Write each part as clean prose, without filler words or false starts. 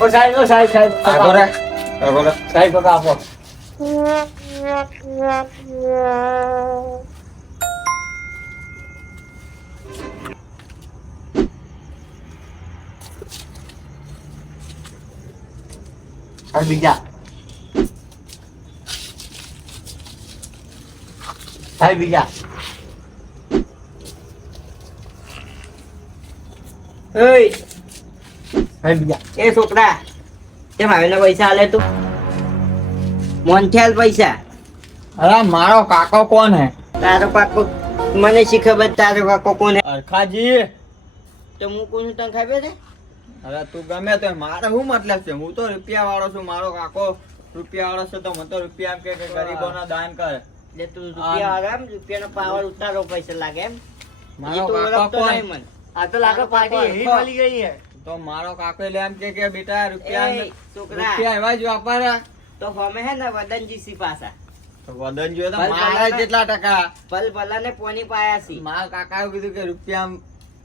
ઓ સાહેબ આગો રે આગો રે સાહેબ બકા આપો. આ બીજા સાહેબ બીજા ઓય સાહેબ બીજા એ છોકરા કેમ આવેલા પૈસા આલે તું મોનથેલ પૈસા અરે મારો કાકો કોણ હે તારો કાકો મને શી ખબર તારો કાકો કોણ હે અરખાજી તો હું કોણ તને ખબર છે અરે તું ગમે તો મારે શું મતલબ છે હું તો રૂપિયા વાળો છું મારો કાકો રૂપિયા વાળો છે તો મને તો રૂપિયા એમ કે ગરીબોના દાન કરે એટલે તું રૂપિયા આરામ રૂપિયાનો પાવર ઉતારો પૈસા લાગે એમ મારો એ તો કાકો ઓળખતો કોણ? નહીં મને આ તો લાગે પાર્ટી એવી મળી ગઈ હે. તો મારો કાકો એટલે એમ કે બેટા રૂપિયા એ છોકરા રૂપિયા એવા જ વાપરે તો હમે હે ને વદનજી સી પાસા તો વદન જોઈએ તો ભલ મારા ભલાને- કેટલા ટકા ભલ ભલાને પોની પાયા સી મારા કાકા એવું કીધું કે રૂપિયા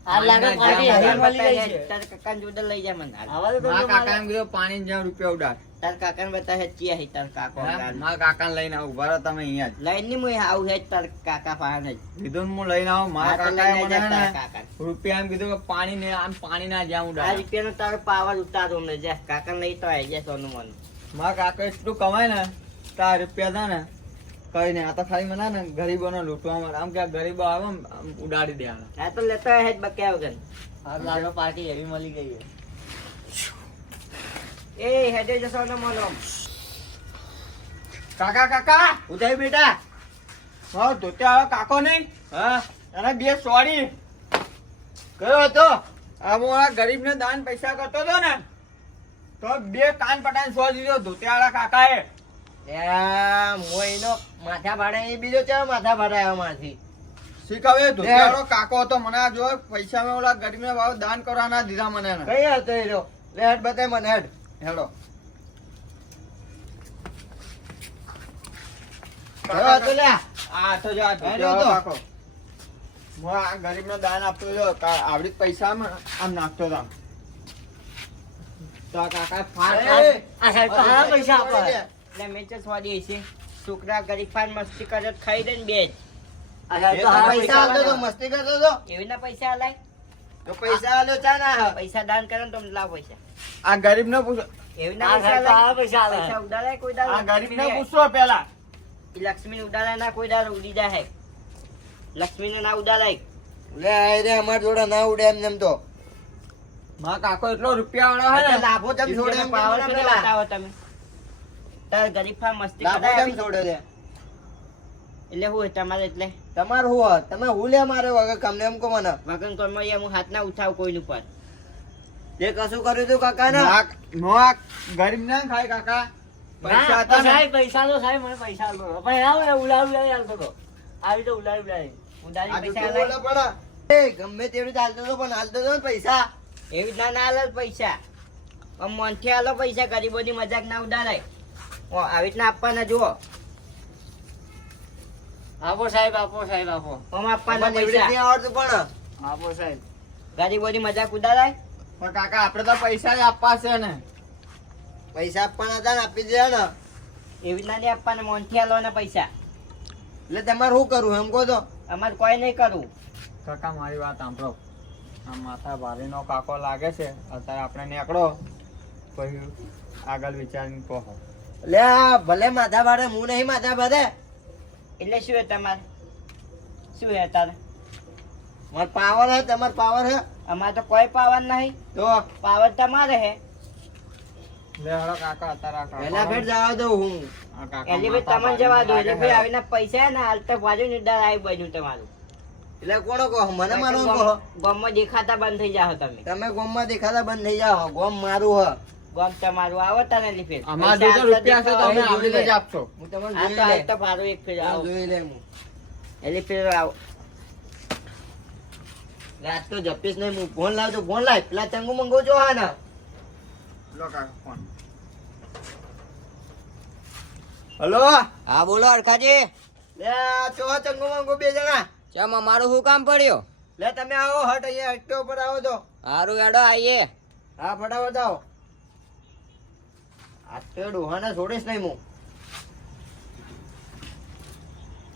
આ લાગે પાર્ટી એવી મળી ગઈ છે. તાર કાકાને જોડે લઈ જા મને હાલ. આવા તો મારા તમને કાકા એમ કીધું પાણી જ્યાં રૂપિયા ઉડાડ તાર કાકાને બતાવે ચિયા હે તાર કાકો મારા કાકાને લઈને આવું ઉભા રહો તમે અહીંયા જ લઈને ની મુય આવું હે તાર કાકા પાસે જ કીધું ને હું લઈને આવું મારા હા, તો લઈને કાકાએ જા મને તાર હે ને કાકાને. રૂપિયા એમ કીધું કે પાણી ને આમ પાણી ના જ્યાં આ ઉડાડ રૂપિયાનો તારો પાવર ઉતારો ને જા કાકા લઈ તો આવી જા સોનું મન મારા કાકા એટલું કમાય ને તાર રૂપિયા થાય ને કઈ નહીં આ તો ખાલી મને ને ગરીબોને લૂંટવા માટે આમ કે ગરીબો આવે ને આમ ઉડાડી દેવાના આ તો લેતો હે જ બક્યા વગર આ લાગે પાર્ટી એવી મળી ગઈ હે. એ હેડે જશો ને મનો કાકા કાકા ઉઠાઈ બેટા હા ધોત્યા આવે કાકો નહીં હા અને બે સોરી કયો હતો આ હું આ ગરીબને દાન પૈસા કરતો હતો ને તો બે કાન પટાઈને સો દીધો ધોતિયાવાળા કાકાએ મોઈનો માથા ભાડે એ બીજો ચાલો માથા ભાડે આવ્યો મારથી શીખવે ધોતિયાવાળો કાકો હતો મને આ જો પૈસા મેં ઓલા ગરીબને ભાવ દાન કરવા ના દીધા મને એને. કઈ હતો એ રહ્યો લે હેડ બતાય મને હેડ હેડો કયો હતો લે આ તો જો આ ધોતિયાવાળો કાકો હું આ ગરીબને દાન આપતો હતો આવડી પૈસા આમ નાખતો હતો આમ. તો આ કાકા ફાટ આ સાહેબ તો હારા પૈસા આપે. એટલે મેં તો સ્વાદી છે છોકરા ગરીબ ફાન મસ્તી કરે તો ખાઈ દે ને બે જ આ સાહેબ તો હારા પૈસા આલતો તો આપે. મસ્તી કરતો તો એવી ના પૈસા આલાય તો પૈસા આલો ચા ના પૈસા દાન કરે ને તમને લાવ પૈસા આ ગરીબને પૂછો એવી આ ના સાહેબ તો હારા પૈસા પૈસા આપે. ઉડાડાય કોઈ દાડો આ ગરીબને પૂછો પેલા લક્ષ્મી ને ઉડાડાય ના કોઈ દાડો ઉડી જાય લક્ષ્મી ને ના ઉડાડાય લે આ રે અમાર જોડે ના ઉડે એમ નેમ તો મારા કાકો એટલો રૂપિયા વાળો હે ને લાભો તેમ છોડે એમ પાવર કેમ કેટલા પેલા? બતાવો તમે તાર ગરીબ ફા મસ્તી લાભો કરાય તેમ છોડે છે એટલે હું તમારે એટલે તમાર હું હોત? તમે હું લે મારે વગર કમને એમ કો મને વગન કર્મ હું હાથ ના ઉઠાવ કોઈનું પર તે કશું કર્યું તું કાકા ને આ ગરીબ ના ખાય કાકા પૈસા ના, હતા તો ને સાહેબ પૈસા તો સાહેબ મને પૈસા આલતો હતો. પણ આવું ને ઉલાડી આલતો હતો. આવી તો ઉલાડી. ઉડાડી આ પૈસા જુઠ્ઠું આલાય બોલે પણ. એ ગમે તેવી ચાલતો તો પણ હાલતો તો ને પૈસા એવી ના ના આલે પૈસા આમ મનથી આલો પૈસા ગરીબોની મજાક ના ઉડાડાય આવી રીતના આપવાના જુઓ આપો સાહેબ આપો સાહેબ આપો. આમ આપવાના મને એવી રીતે પૈસા નહીં આવડતું પણ આપો સાહેબ. ગરીબોની મજાક ઉડાડાય પણ કાકા આપડે તો પૈસા જ આપવા છે ને પૈસા આપવાના હતા ને આપી દીધા ને એવી ના નહીં આપવાના મનથી આલવાના પૈસા એટલે તમારે શું કરવું એમ કહો તો અમારે કોઈ નહીં કરવું કાકા મારી વાત સાંભળો આ માથા ભારીનો કાકો લાગે છે અત્યારે આપણે નીકળો પછી આગળ વિચારીને કહો લે આ ભલે માથા ભાડે હું નહીં માથા ભાડે એટલે શું હે તમારે શું હે તારે માર પાવર હે તમાર પાવર હે અમારે તો કોઈ પાવર નહીં તો પાવર તમારે હે લે હળો કાકા અત્યારે આ કાકો પહેલા ફેર જવા દઉં હું આ કાકા એલી ભાઈ માથા તમને જવા દો ભારીને એટલે ભાઈ લાગે આવીને પૈસા ને હાલ તો બાજુ ની દર આવી બન્યું તમારું એટલે કોનો કહો મને મારવાનું કહો ગામમાં દેખાતા બંધ થઈ જાઓ તમે તમે ગોમમાં દેખાતા બંધ થઈ જાઓ ગોમ મારું હ ગામ તમારું આવો તને લીફે છે. અમારા જોડે રૂપિયા છે તો અમે આવીને જ આપશો હું તમને આ તો જોઈ લે આજ તો મારું એક ફેર આવો જોઈ લે હું એટલે ફેર આવો લે આજ તો જપીશ નહીં હું ફોન લાવજો ફોન લાવ પેલા ચંગુ મંગો જો હા ને લો કાકા ફોન હલો હા બોલો અરખાજી લે આ ચો ચંગુ મંગો બે જણા ચમ અમારું શું કામ પડ્યો લે તમે આવો હટ અહીંયા હટ્ટો ઉપર આવો તો હારું એડો આઈએ હા ફટાફટ આવો આ તો ડોહાને છોડીશ નહીં હું.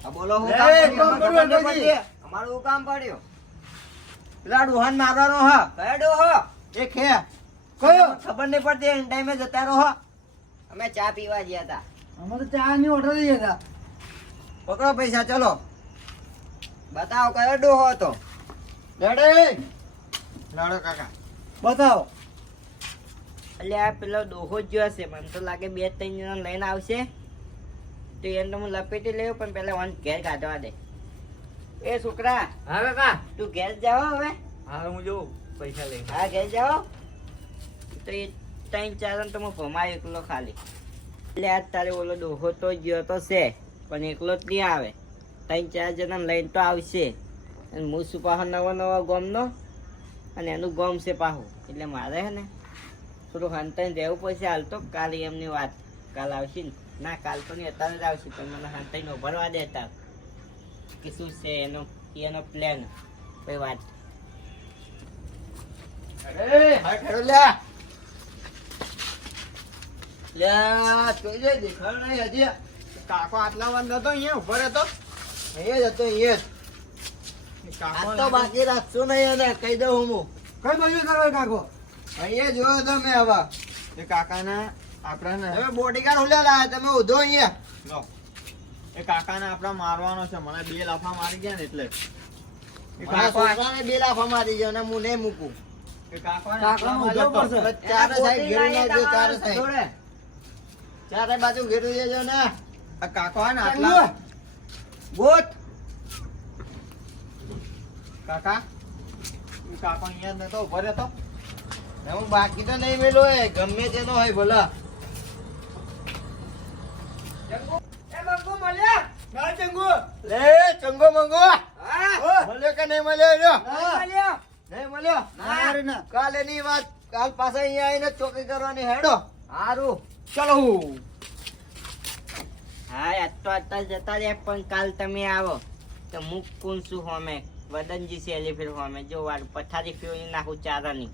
આ બોલો હું એ, કામ કામ પડ્યું? પડ્યું, ખબર નથી. અમારું શું કામ પડ્યું? પેલા ડોહાને મારવાનો હ. કયો ડોહો? એ ખે કયો? ખબર નહીં પડતી એની ટાઈમે જતા રહો હ. અમે ચા પીવા ગયા હતા. અમે તો ચા ની ઓર્ડર લઈએ હતા. પકડો પૈસા ચલો. બતાવો કયો ડોહો હતો? લેડે લાડો કાકા બતાવો. એટલે આ પેલો ડોહો જ હશે, મને તો લાગે 2-3 જણા લઈને આવશે તો એને તો હું લપેટી લેવું, પણ પેલા વન ઘેર કાઢવા દે. એ છોકરા, હા કાકા. તું ઘેર જાઓ હવે. હા હું જોઉં પૈસા લઈને. હા ઘેર જાઓ. તો એ 3-4 જણ તો હું ભમાય એકલો ખાલી. એટલે આજ તારે ઓલો ડોહો તો ગયો તો છે, પણ એકલો જ નહીં આવે. 3-4 જણા લઈને તો આવશે. અને હું શું પાછો નવો ગામનો, અને એનું ગામ છે પાછું. એટલે મારે હે ને થોડું હંતાઈને રહેવું પડશે હાલ તો. કાલે એમની વાત કાલ આવશે ને. ના કાલ તો નહીં, અત્યારે જ આવશે, પણ મને હંતાઈને ઉભરવા દેતા કે શું છે એનો પ્લાન. કોઈ વાત. અરે હા ખેડો લ્યા લ્યા, જોઈ લે, દેખાડો નહીં હજી. કાકો આટલા વાર નતો અહીંયા ઉભો રહેતો અહીંયા જ હતો, અહીંયા જ. કાકો આ તો બાકી રાખશો નહીં એને કહી દઉં હું. કઈ બાજુ કરો કાકો? અહીંયા જોયો તમે હવે. એ કાકાના આપણાને તમે બોડીગાર્ડ હુલ્યા લાયા, તમે ઉધો અહીંયા. લો એ કાકાને આપણા મારવાનો છે, મને 2 લાફા મારી ગયા ને એટલે એ મારા કાકો છોકરાને 2 લાફા મારી ગયા અને હું નહીં મૂકું. એ કાકોને કાકાનો આટલા ઉધો વાર પડશે. જતો. ચારે સાઈડ ઘેરી લાયા નાખજો, ચારે તમારા સાઈડ. જોડે. ચારે બાજુ ઘેરી દેજો ને. આ કાકો હે ને આટલા ગોત. કાકા એ કાકો અહીંયા જ નતો ઉભો રહેતો હું બાકી તો નહીં મેલો એ ગમે તેનો હોય ભલા. લે ચંગો મંગો મળ્યો કે નહીં મળ્યો એનો? નહીં મળ્યો. ના. કાલે ની વાત કાલ પાછા અહીંયા આવીને ચોકી કરવાની હેડો. હારું. ચલો હા આજ તો અત્યારે જતા રહ્યા, પણ કાલ તમે આવો તો મુક કોણ શું હોમે વદનજી છે એલિફિર હોમે જો વાર પથારી ફેરવી નાખું ચારાની.